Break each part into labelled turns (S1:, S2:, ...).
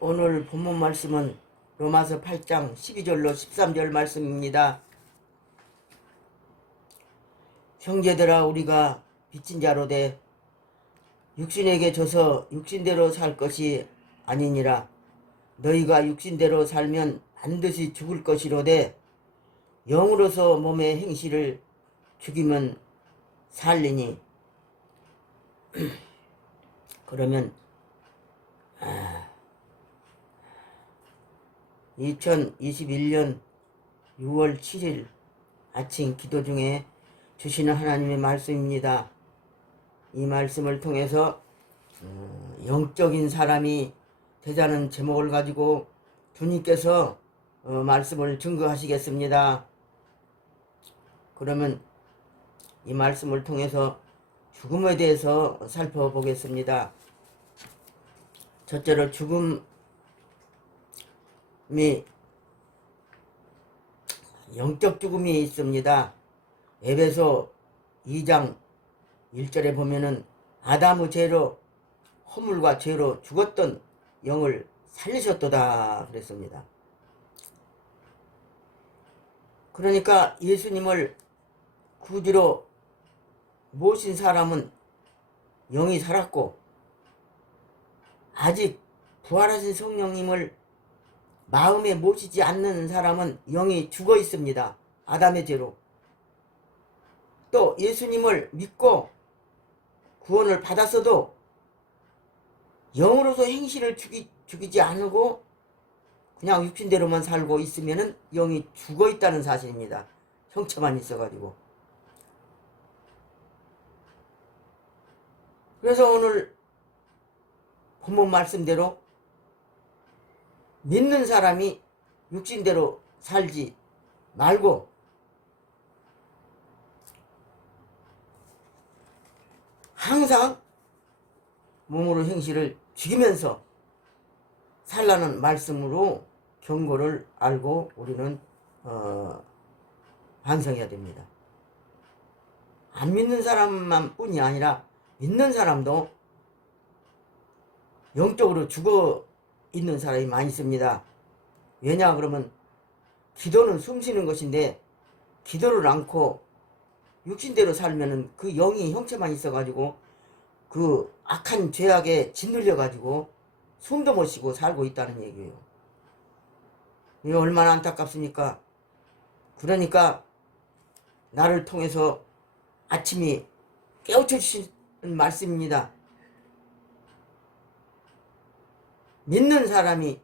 S1: 오늘 본문 말씀은 로마서 8장 12절로 13절 말씀입니다. 형제들아 우리가 빚진 자로 돼 육신에게 져서 육신대로 살 것이 아니니라 너희가 육신대로 살면 반드시 죽을 것이로되 영으로서 몸의 행실을 죽이면 살리니 그러면 2021년 6월 7일 아침 기도 중에 주시는 하나님의 말씀입니다. 이 말씀을 통해서 어, 영적인 사람이 되자는 제목을 가지고 주님께서 어, 말씀을 증거하시겠습니다. 그러면 이 말씀을 통해서 죽음에 대해서 살펴보겠습니다. 첫째로 죽음 이 영적 죽음이 있습니다. 에베소 2장 1절에 보면은 아담의 죄로 허물과 죄로 죽었던 영을 살리셨도다 그랬습니다. 그러니까 예수님을 구주로 모신 사람은 영이 살았고 아직 부활하신 성령님을 마음에 모시지 않는 사람은 영이 죽어 있습니다. 아담의 죄로. 또 예수님을 믿고 구원을 받았어도 영으로서 행실을 죽이, 죽이지 않고 그냥 육신대로만 살고 있으면은 영이 죽어 있다는 사실입니다. 형체만 있어가지고. 그래서 오늘 본문 말씀대로 믿는 사람이 육신대로 살지 말고 항상 몸으로 행실을 죽이면서 살라는 말씀으로 경고를 알고 우리는 어, 반성해야 됩니다. 안 믿는 사람만 뿐이 아니라 믿는 사람도 영적으로 죽어 있는 사람이 많이 있습니다. 왜냐 그러면 기도는 숨 쉬는 것인데 기도를 않고 육신대로 살면은 그 영이 형체만 있어가지고 그 악한 죄악에 짓눌려가지고 숨도 못 쉬고 살고 있다는 얘기예요. 이게 얼마나 안타깝습니까? 그러니까 나를 통해서 아침이 깨우쳐 주신 말씀입니다. 믿는 사람이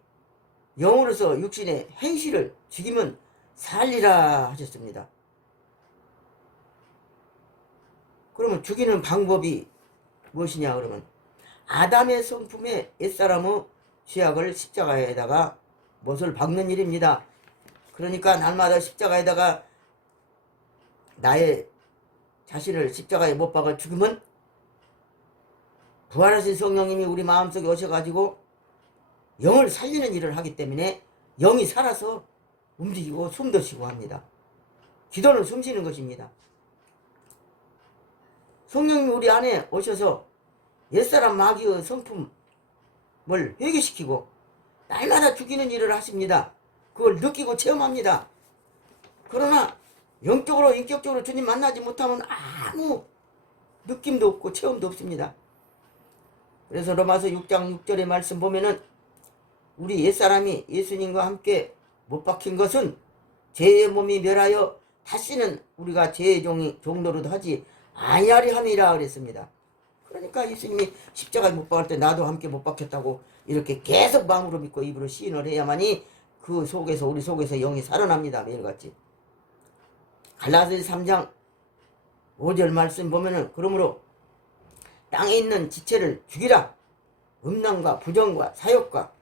S1: 영으로서 육신의 행실을 죽이면 살리라 하셨습니다. 그러면 죽이는 방법이 무엇이냐 그러면 아담의 성품의 옛사람의 죄악을 십자가에다가 못을 박는 일입니다. 그러니까 날마다 십자가에다가 나의 자신을 십자가에 못 박아 죽으면 부활하신 성령님이 우리 마음속에 오셔가지고 영을 살리는 일을 하기 때문에 영이 살아서 움직이고 숨도 쉬고 합니다. 기도는 숨 쉬는 것입니다. 성령님이 우리 안에 오셔서 옛사람 마귀의 성품을 회개시키고 날마다 죽이는 일을 하십니다. 그걸 느끼고 체험합니다. 그러나 영적으로 인격적으로 주님 만나지 못하면 아무 느낌도 없고 체험도 없습니다. 그래서 로마서 6장 6절의 말씀 보면은 우리 옛사람이 예수님과 함께 못 박힌 것은 죄의 몸이 멸하여 다시는 우리가 죄의 종이 종로로도 하지 아니하리 함이라 그랬습니다. 그러니까 예수님이 십자가에 못 박을 때 나도 함께 못 박혔다고 이렇게 계속 마음으로 믿고 입으로 시인을 해야만이 그 속에서 우리 속에서 영이 살아납니다. 매일같이. 갈라디아서 3장 5절 말씀 보면은 그러므로 땅에 있는 지체를 죽이라 음란과 부정과 사욕과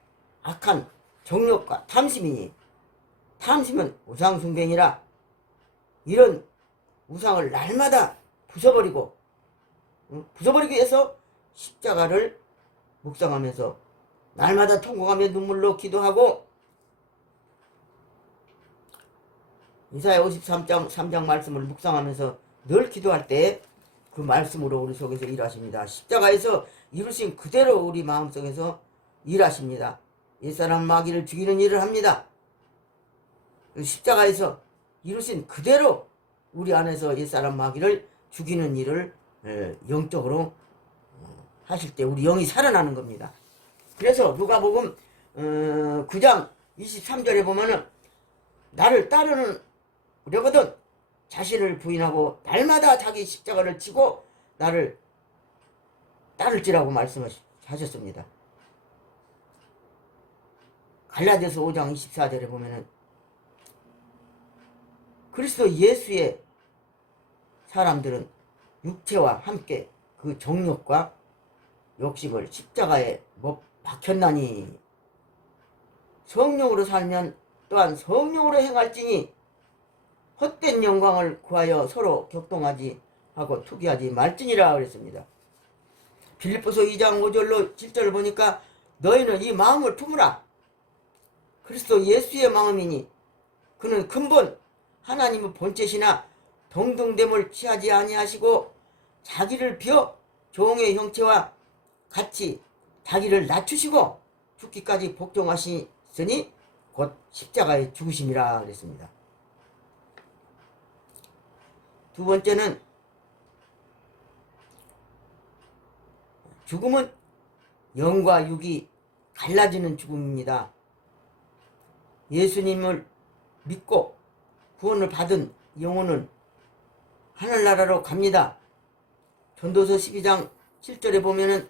S1: 악한 정욕과 탐심이니 탐심은 우상숭배니라 이런 우상을 날마다 부숴버리고 응? 부숴버리기 위해서 십자가를 묵상하면서 날마다 통곡하며 눈물로 기도하고 이사야 53장 3장 말씀을 묵상하면서 늘 기도할 때 그 말씀으로 우리 속에서 일하십니다. 십자가에서 이루신 그대로 우리 마음속에서 일하십니다. 옛사람 마귀를 죽이는 일을 합니다. 그 십자가에서 이루신 그대로 우리 안에서 옛사람 마귀를 죽이는 일을 에, 영적으로 어, 하실 때 우리 영이 살아나는 겁니다. 그래서 누가복음 어, 9장 23절에 보면은 나를 따르려거든 자신을 부인하고 날마다 자기 십자가를 지고 나를 따를지라고 말씀하셨습니다. 갈라디아서 5장 24절에 보면은 그리스도 예수의 사람들은 육체와 함께 그 정욕과 욕심을 십자가에 못 박혔나니 성령으로 살면 또한 성령으로 행할지니 헛된 영광을 구하여 서로 격동하지 하고 투기하지 말지니라 그랬습니다. 빌립보서 2장 5절로 7절을 보니까 너희는 이 마음을 품으라. 그리스도 예수의 마음이니 그는 근본 하나님의 본체시나 동등됨을 취하지 아니하시고 자기를 비어 종의 형체와 같이 자기를 낮추시고 죽기까지 복종하시니 곧 십자가에 죽으심이라 그랬습니다. 두 번째는 죽음은 영과 육이 갈라지는 죽음입니다. 예수님을 믿고 구원을 받은 영혼은 하늘나라로 갑니다. 전도서 12장 7절에 보면은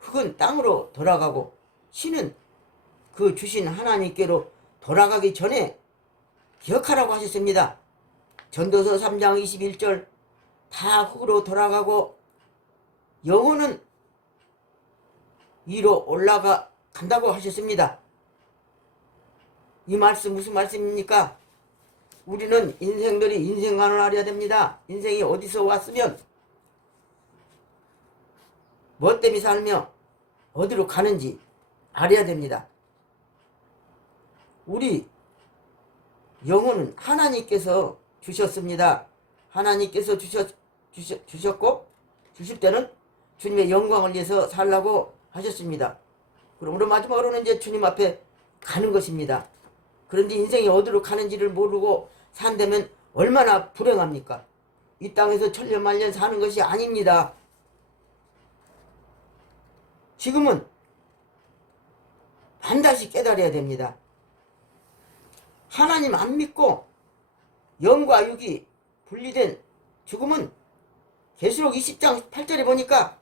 S1: 흙은 땅으로 돌아가고 신은 그 주신 하나님께로 돌아가기 전에 기억하라고 하셨습니다. 전도서 3장 21절 다 흙으로 돌아가고 영혼은 위로 올라가 간다고 하셨습니다. 이 말씀 무슨 말씀입니까? 우리는 인생들이 인생관을 알아야 됩니다. 인생이 어디서 왔으면 뭐 때문에 살며 어디로 가는지 알아야 됩니다. 우리 영혼은 하나님께서 주셨습니다. 하나님께서 주셨, 주셨, 주셨고 주실 때는 주님의 영광을 위해서 살라고 하셨습니다. 그러므로 마지막으로는 이제 주님 앞에 가는 것입니다. 그런데 인생이 어디로 가는지를 모르고 산다면 얼마나 불행합니까? 이 땅에서 천년만년 사는 것이 아닙니다. 지금은 반드시 깨달아야 됩니다. 하나님 안 믿고 영과 육이 분리된 죽음은 계시록 20장 8절에 보니까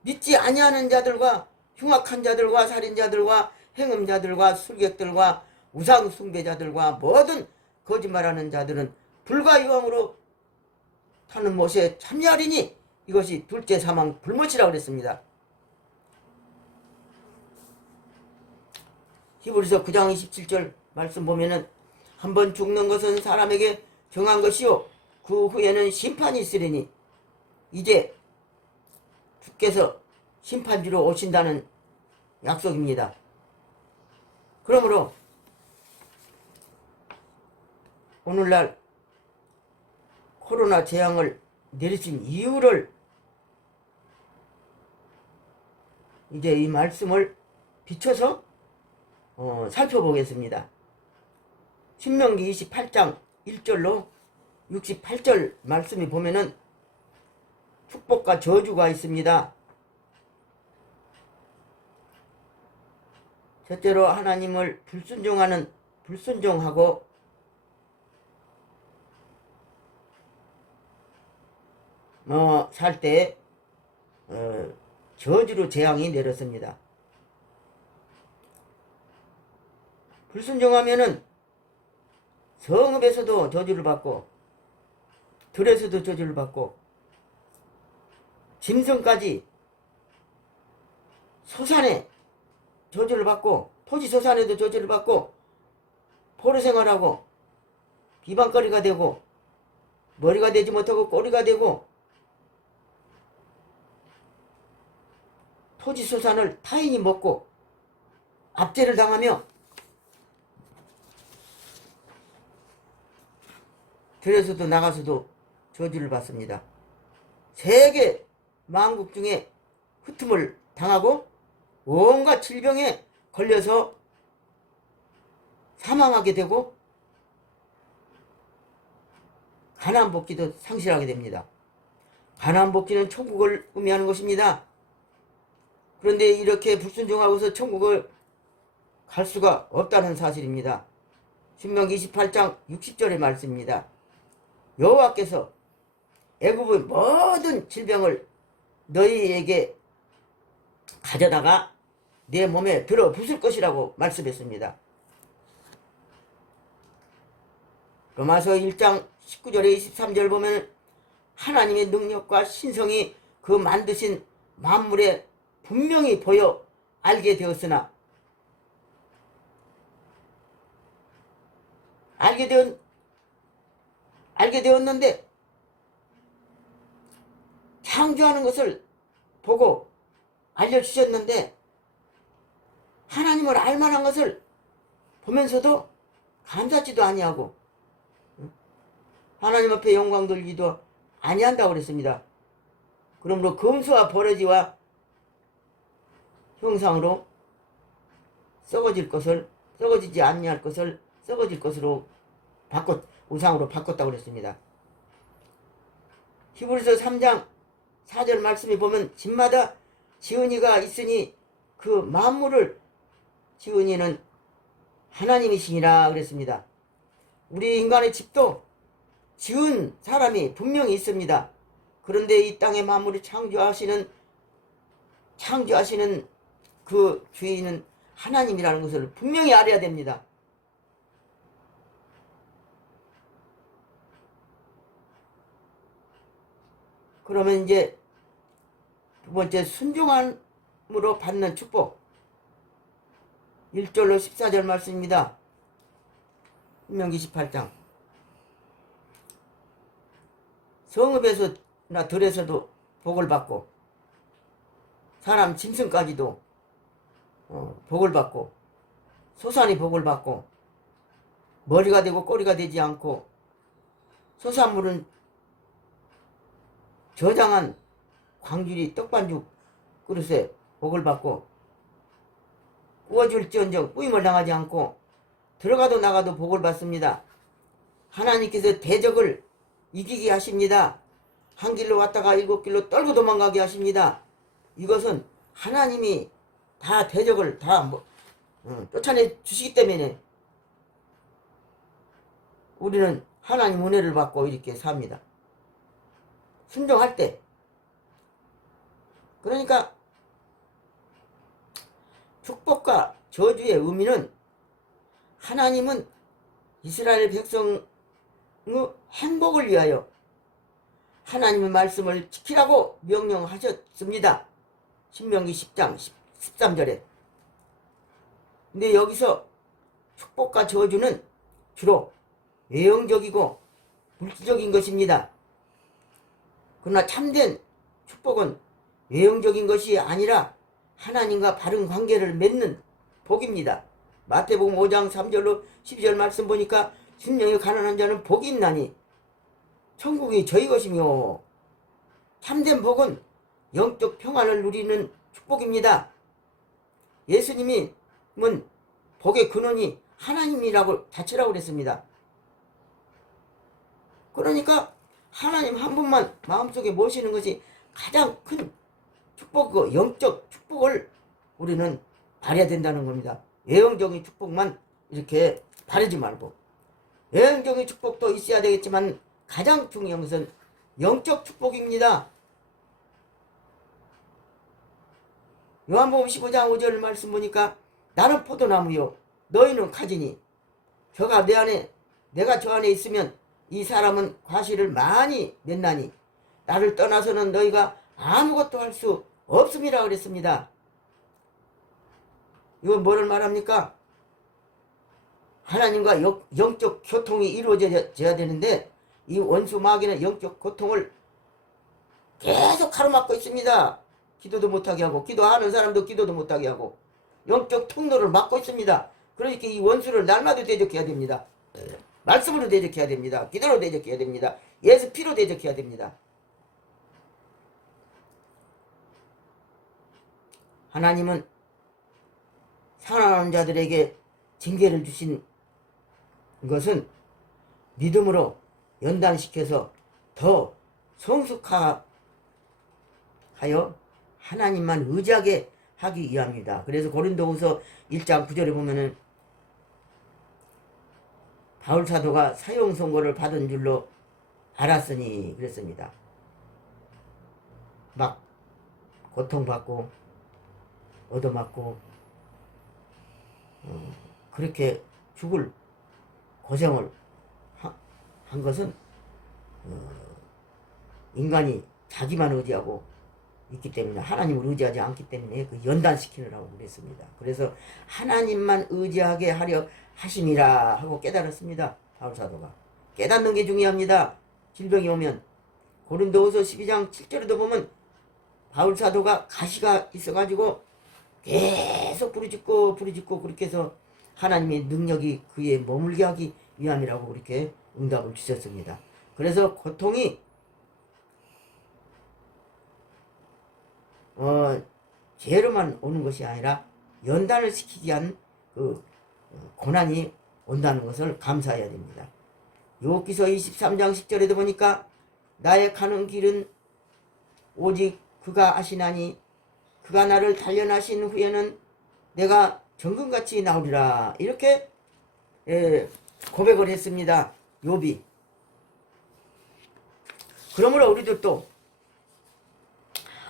S1: 믿지 아니하는 자들과 흉악한 자들과 살인자들과 행음자들과 술객들과 우상 숭배자들과 모든 거짓말하는 자들은 불과 유황으로 타는 못에 참여하리니 이것이 둘째 사망 불못이라고 그랬습니다. 히브리서 9장 27절 말씀 보면은 한 번 죽는 것은 사람에게 정한 것이요 그 후에는 심판이 있으리니 이제 주께서 심판주로 오신다는 약속입니다. 그러므로 오늘날 코로나 재앙을 내리신 이유를 이제 이 말씀을 비춰서 어, 살펴보겠습니다. 신명기 28장 1절로 68절 말씀이 보면은 축복과 저주가 있습니다. 첫째로 하나님을 불순종하는 불순종하고 어, 살때 어, 저주로 재앙이 내렸습니다. 불순종하면은 성읍에서도 저주를 받고 들에서도 저주를 받고 짐승까지 소산에 저주를 받고 토지 소산에도 저주를 받고 포로 생활하고 비방거리가 되고 머리가 되지 못하고 꼬리가 되고 토지 소산을 타인이 먹고 압제를 당하며 들에서도 나가서도 저주를 받습니다. 세계 만국 중에 흩음을 당하고 온갖 질병에 걸려서 사망하게 되고 가난 복귀도 상실하게 됩니다. 가난 복귀는 천국을 의미하는 것입니다. 그런데 이렇게 불순종하고서 천국을 갈 수가 없다는 사실입니다. 신명기 28장 60절의 말씀입니다. 여호와께서 애굽의 모든 질병을 너희에게 가져다가 내 몸에 들어 부술 것이라고 말씀했습니다. 로마서 1장 19절에 23절 보면 하나님의 능력과 신성이 그 만드신 만물에 분명히 보여 알게 되었으나 알게 되었 알게 되었는데 창조하는 것을 보고 알려주셨는데 하나님을 알만한 것을 보면서도 감사지도 아니하고 하나님 앞에 영광 돌리기도 아니한다고 그랬습니다. 그러므로 검수와 버러지와 형상으로 썩어질 것을 썩어지지 아니할 것을 썩어질 것으로 바꿨 우상으로 바꿨다고 그랬습니다. 히브리서 3장 4절 말씀에 보면 집마다 지은이가 있으니 그 만물을 지은이는 하나님이시니라 그랬습니다. 우리 인간의 집도 지은 사람이 분명히 있습니다. 그런데 이 땅의 만물을 창조하시는 창조하시는 그 주인은 하나님이라는 것을 분명히 알아야 됩니다. 그러면 이제 두 번째 순종함으로 받는 축복 1절로 14절 말씀입니다. 신명기 18장 성읍에서나 들에서도 복을 받고 사람 짐승까지도 어, 복을 받고 소산이 복을 받고 머리가 되고 꼬리가 되지 않고 소산물은 저장한 광주리 떡반죽 그릇에 복을 받고 구워줄지언정 꾸임을 당하지 않고 들어가도 나가도 복을 받습니다. 하나님께서 대적을 이기게 하십니다. 한 길로 왔다가 일곱 길로 떨고 도망가게 하십니다. 이것은 하나님이 다 대적을 다 뭐, 어, 쫓아내 주시기 때문에 우리는 하나님 은혜를 받고 이렇게 삽니다. 순종할 때. 그러니까 축복과 저주의 의미는 하나님은 이스라엘 백성의 행복을 위하여 하나님의 말씀을 지키라고 명령하셨습니다. 신명기 10장 13절에. 근데 여기서 축복과 저주는 주로 외형적이고 물질적인 것입니다. 그러나 참된 축복은 외형적인 것이 아니라 하나님과 바른 관계를 맺는 복입니다. 마태복음 5장 3절로 12절 말씀 보니까 심령이 가난한 자는 복이 있나니 천국이 저희 것이며 참된 복은 영적 평안을 누리는 축복입니다. 예수님이 문 복의 근원이 하나님이라고 자체라고 그랬습니다. 그러니까 하나님 한 분만 마음속에 모시는 것이 가장 큰 축복, 그 영적 축복을 우리는 발해야 된다는 겁니다. 외형적인 축복만 이렇게 바르지 말고 외형적인 축복도 있어야 되겠지만 가장 중요한 것은 영적 축복입니다. 요한복음 15장 5절 말씀 보니까 나는 포도나무요 너희는 가지니 저가 내 안에 내가 저 안에 있으면 이 사람은 과실을 많이 냈나니 나를 떠나서는 너희가 아무것도 할 수 없음이라 그랬습니다. 이건 뭐를 말합니까? 하나님과 영, 영적 교통이 이루어져야 되는데 이 원수 마귀는 영적 고통을 계속 가로막고 있습니다. 기도도 못하게 하고 기도하는 사람도 기도도 못하게 하고 영적 통로를 막고 있습니다. 그러니까 이 원수를 날마다 대적해야 됩니다. 말씀으로 대적해야 됩니다. 기도로 대적해야 됩니다. 예수 피로 대적해야 됩니다. 하나님은 사랑하는 자들에게 징계를 주신 것은 믿음으로 연단시켜서 더 성숙하여 하나님만 의지하게 하기 위함이다. 그래서 고린도후서 1장 9절에 보면은 바울 사도가 사형 선고를 받은 줄로 알았으니 그랬습니다. 막 고통받고 얻어맞고 어, 그렇게 죽을 고생을 하- 한 것은 어, 인간이 자기만 의지하고 있기 때문에 하나님을 의지하지 않기 때문에 그 연단시키느라고 그랬습니다. 그래서 하나님만 의지하게 하려 하심이라 하고 깨달았습니다. 바울 사도가 깨닫는 게 중요합니다. 질병이 오면 고린도후서 12장 7절에도 보면 바울 사도가 가시가 있어가지고 계속 부르짖고 부르짖고 그렇게 해서 하나님의 능력이 그에 머물게 하기 위함이라고 그렇게 응답을 주셨습니다. 그래서 고통이 어, 죄로만 오는 것이 아니라 연단을 시키기 위한 그 어, 고난이 온다는 것을 감사해야 됩니다. 요기서 23장 10절에도 보니까 나의 가는 길은 오직 그가 아시나니 그가 나를 단련하신 후에는 내가 정금같이 나오리라 이렇게 예, 고백을 했습니다. 요비. 그러므로 우리들도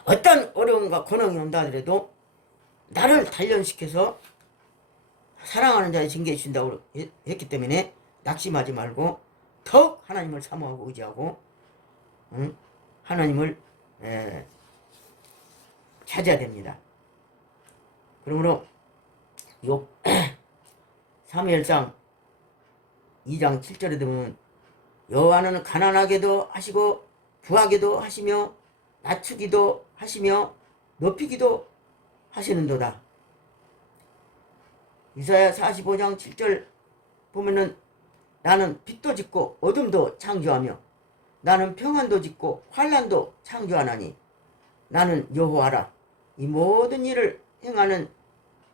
S1: 어떤 어려움과 고난이 온다 하더라도 나를 단련시켜서 사랑하는 자의 징계해 했- 했기 때문에 낙심하지 말고 더욱 하나님을 사모하고 의지하고 응? 하나님을 에, 찾아야 됩니다. 그러므로 요 사무엘상 2장 7절에 보면 여호와는 가난하게도 하시고 부하게도 하시며 낮추기도 하시며 높이기도 하시는도다. 이사야 45장 7절 보면은 나는 빛도 짓고 어둠도 창조하며 나는 평안도 짓고 환란도 창조하나니 나는 여호와라 이 모든 일을 행하는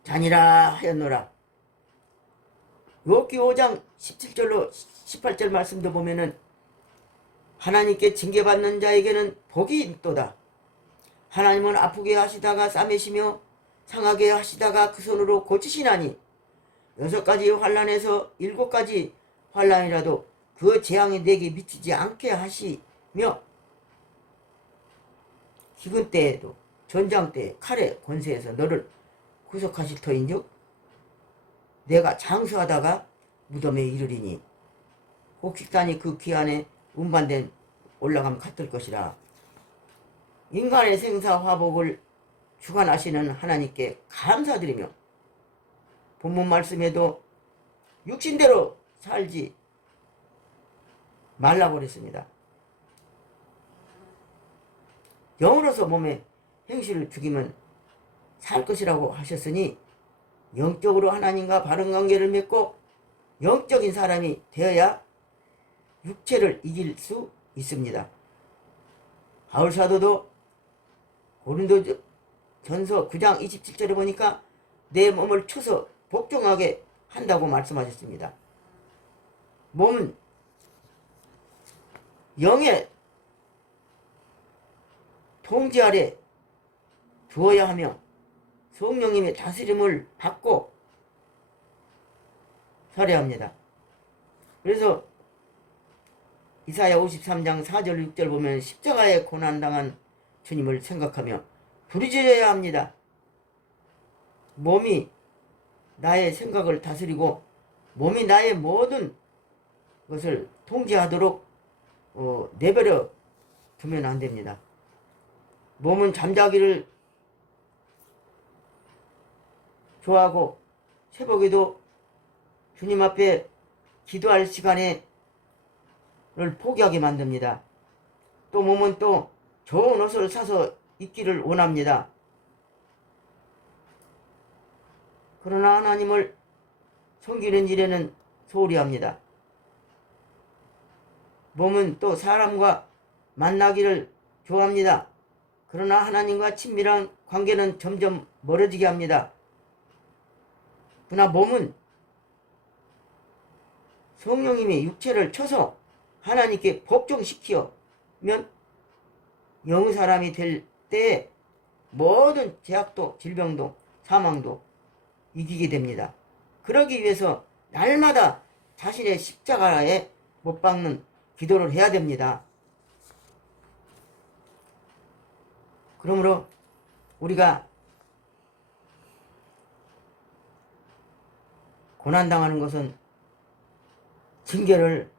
S1: 자니라 하였노라. 요기 5장 17절로 18절 말씀도 보면은 하나님께 징계받는 자에게는 복이 있도다. 하나님은 아프게 하시다가 싸매시며 상하게 하시다가 그 손으로 고치시나니 여섯 가지 환란에서 일곱 가지 환란이라도 그 재앙이 내게 미치지 않게 하시며 기근 때에도 전장 때 칼의 권세에서 너를 구속하실 터인즉 내가 장수하다가 무덤에 이르리니 혹식단이 그 귀안에 운반된 올라가면 같을 것이라 인간의 생사 화복을 주관하시는 하나님께 감사드리며 본문 말씀에도 육신대로 살지 말라고 그랬습니다. 영으로서 몸에 행실을 죽이면 살 것이라고 하셨으니 영적으로 하나님과 바른 관계를 맺고 영적인 사람이 되어야 육체를 이길 수 있습니다. 바울 사도도 고린도 전서 9장 27절에 보니까 내 몸을 쳐서 복종하게 한다고 말씀하셨습니다. 몸은 영의 통제 아래 두어야 하며 성령님의 다스림을 받고 살아야 합니다. 그래서 이사야 53장 4절 6절 보면 십자가에 고난당한 주님을 생각하며 부르짖어야 합니다. 몸이 나의 생각을 다스리고 몸이 나의 모든 것을 통제하도록 어, 내버려 두면 안 됩니다. 몸은 잠자기를 좋아하고 새벽에도 주님 앞에 기도할 시간에 를 포기하게 만듭니다. 또 몸은 또 좋은 옷을 사서 입기를 원합니다. 그러나 하나님을 섬기는 일에는 소홀히 합니다. 몸은 또 사람과 만나기를 좋아합니다. 그러나 하나님과 친밀한 관계는 점점 멀어지게 합니다. 그러나 몸은 성령님이 육체를 쳐서 하나님께 복종시키면 영 사람이 될 때 모든 제약도 질병도 사망도 이기게 됩니다. 그러기 위해서 날마다 자신의 십자가에 못 박는 기도를 해야 됩니다. 그러므로 우리가 고난당하는 것은 징계를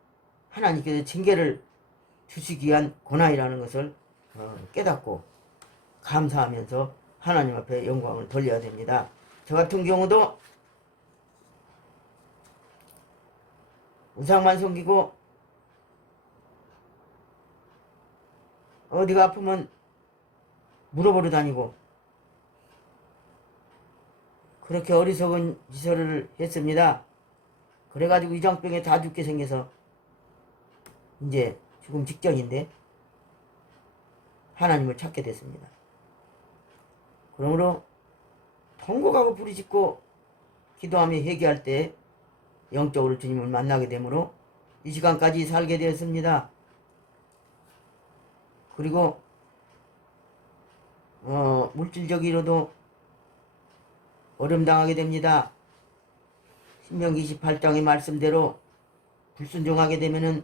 S1: 하나님께서 징계를 주시기 위한 고난이라는 것을 어, 깨닫고 감사하면서 하나님 앞에 영광을 돌려야 됩니다. 저 같은 경우도 우상만 섬기고 어디가 아프면 물어보러 다니고 그렇게 어리석은 짓을 했습니다. 그래가지고 위장병에 다 죽게 생겨서 이제 죽음 직전인데 하나님을 찾게 됐습니다. 그러므로 통곡하고 부르짖고 기도하며 회개할 때 영적으로 주님을 만나게 되므로 이 시간까지 살게 되었습니다. 그리고 어, 물질적으로도 어려움 당하게 됩니다. 신명기 28장의 말씀대로 불순종하게 되면은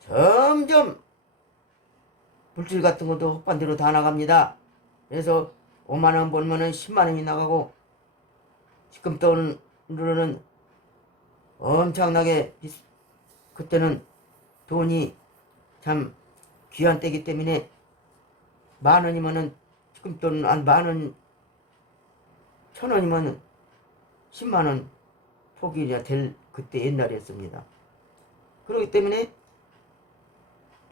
S1: 점점 물질 같은 것도 헛반대로 다 나갑니다. 그래서 5만 원 벌면은 10만 원이 나가고 지금 돈으로는 엄청나게 비싸. 그때는 돈이 참 귀한 때기 때문에 만 원이면은 지금 돈은 한만 원, 천 원이면은 10만 원 포기냐 될 그때 옛날이었습니다. 그렇기 때문에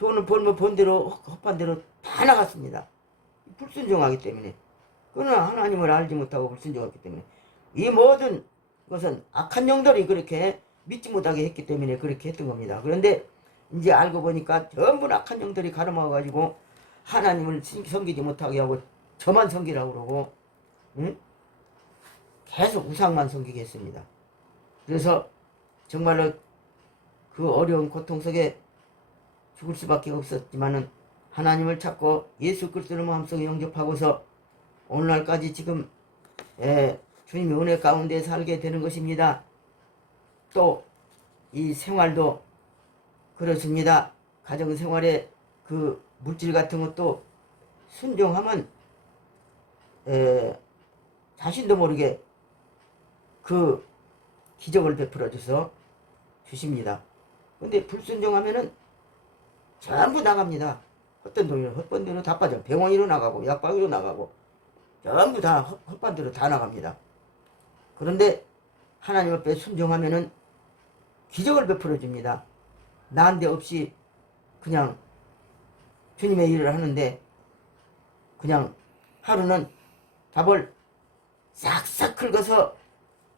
S1: 돈을 벌면 번 대로 헛반 대로 다 나갔습니다. 불순종하기 때문에 그러나 하나님을 알지 못하고 불순종했기 때문에 이 모든 것은 악한 영들이 그렇게 믿지 못하게 했기 때문에 그렇게 했던 겁니다. 그런데 이제 알고 보니까 전부 악한 영들이 가로막아가지고 하나님을 섬기지 못하게 하고 저만 섬기라고 그러고 응? 계속 우상만 섬기게 했습니다. 그래서 정말로 그 어려운 고통 속에 죽을 수밖에 없었지만은 하나님을 찾고 예수 그리스도를 마음속에 영접하고서 오늘날까지 지금 에, 주님의 은혜 가운데 살게 되는 것입니다. 또 이 생활도 그렇습니다. 가정 생활에 그 물질 같은 것도 순종하면 에, 자신도 모르게 그 기적을 베풀어 줘서 주십니다. 근데 불순종하면은 전부 나갑니다. 헛된 돈이로 헛번 대로 다 빠져. 병원으로 나가고 약방으로 나가고 전부 다 헛- 헛반 대로 다 나갑니다. 그런데 하나님 앞에 순종하면은 기적을 베풀어 줍니다. 난데 없이 그냥 주님의 일을 하는데 그냥 하루는 밥을 싹싹 긁어서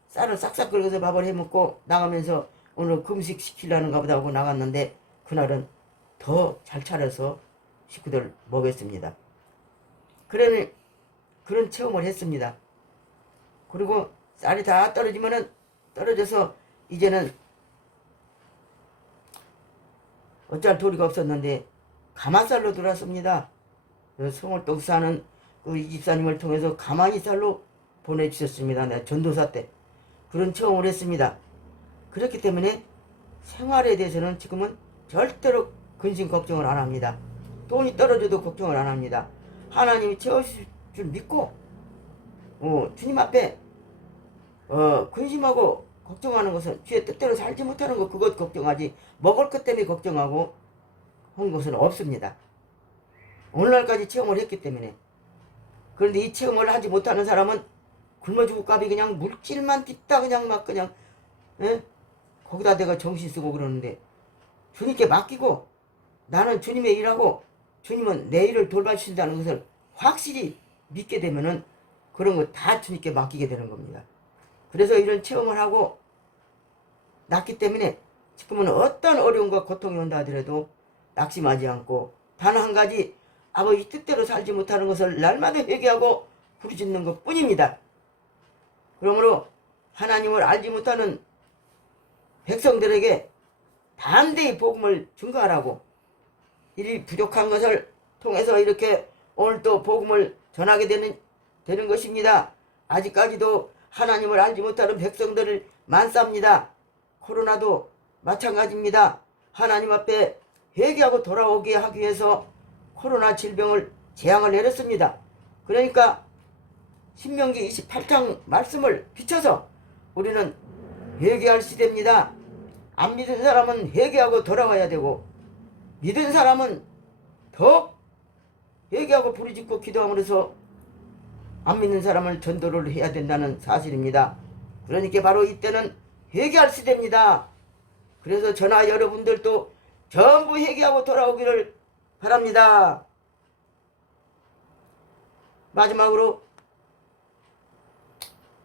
S1: 쌀을 싹싹 긁어서 밥을 해먹고 나가면서 오늘 금식 시키려는가 보다 하고 나갔는데 그날은 더 잘 차려서 식구들 먹였습니다. 그런 그런 체험을 했습니다. 그리고 쌀이 다 떨어지면은 떨어져서 이제는 어쩔 도리가 없었는데 가마쌀로 들어왔습니다. 성월동 사는 그 이집사님을 통해서 가마니 쌀로 보내주셨습니다. 내 전도사 때 그런 체험을 했습니다. 그렇기 때문에 생활에 대해서는 지금은 절대로 근심 걱정을 안 합니다. 돈이 떨어져도 걱정을 안 합니다. 하나님이 채워주실 줄 믿고 어, 주님 앞에 어, 근심하고 걱정하는 것은 주의 뜻대로 살지 못하는 것 그것 걱정하지 먹을 것 때문에 걱정하고 한 것은 없습니다. 오늘날까지 체험을 했기 때문에 그런데 이 체험을 하지 못하는 사람은 굶어 죽을 값이 그냥 물질만 빚다 그냥 막 그냥 예? 거기다 내가 정신 쓰고 그러는데 주님께 맡기고 나는 주님의 일하고 주님은 내 일을 돌봐주신다는 것을 확실히 믿게 되면은 그런 거 다 주님께 맡기게 되는 겁니다. 그래서 이런 체험을 하고 났기 때문에 지금은 어떤 어려움과 고통이 온다 하더라도 낙심하지 않고 단 한 가지 아버지 뜻대로 살지 못하는 것을 날마다 회개하고 부르짖는 것 뿐입니다. 그러므로 하나님을 알지 못하는 백성들에게 반대의 복음을 증거하라고 이 부족한 것을 통해서 이렇게 오늘 또 복음을 전하게 되는 되는 것입니다. 아직까지도 하나님을 알지 못하는 백성들을 많습니다. 코로나도 마찬가지입니다. 하나님 앞에 회개하고 돌아오게 하기 위해서 코로나 질병을 재앙을 내렸습니다. 그러니까 신명기 28장 말씀을 비춰서 우리는 회개할 시대입니다. 안 믿은 사람은 회개하고 돌아와야 되고 믿은 사람은 더 회개하고 부르짖고 기도함으로써 안 믿는 사람을 전도를 해야 된다는 사실입니다. 그러니까 바로 이때는 회개할 시대입니다. 그래서 저나 여러분들도 전부 회개하고 돌아오기를 바랍니다. 마지막으로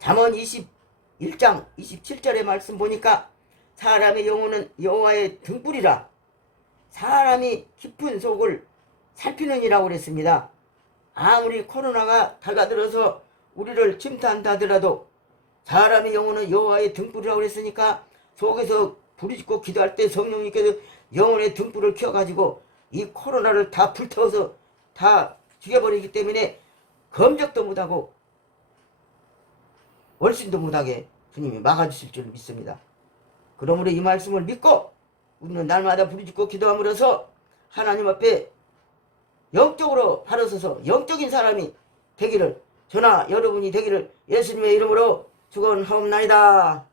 S1: 잠언 21장 27절의 말씀 보니까 사람의 영혼은 여호와의 등불이라 사람이 깊은 속을 살피느니라고 그랬습니다. 아무리 코로나가 달가들어서 우리를 침탄다 하더라도 사람의 영혼은 여호와의 등불이라고 그랬으니까 속에서 부르짖고 기도할 때 성령님께서 영혼의 등불을 켜가지고 이 코로나를 다 불태워서 다 죽여버리기 때문에 검적도 못하고 월신도 못하게 주님이 막아주실 줄 믿습니다. 그러므로 이 말씀을 믿고 우리는 날마다 부르짖고 기도함으로써 하나님 앞에 영적으로 바로서서 영적인 사람이 되기를 저나 여러분이 되기를 예수님의 이름으로 축원하옵나이다.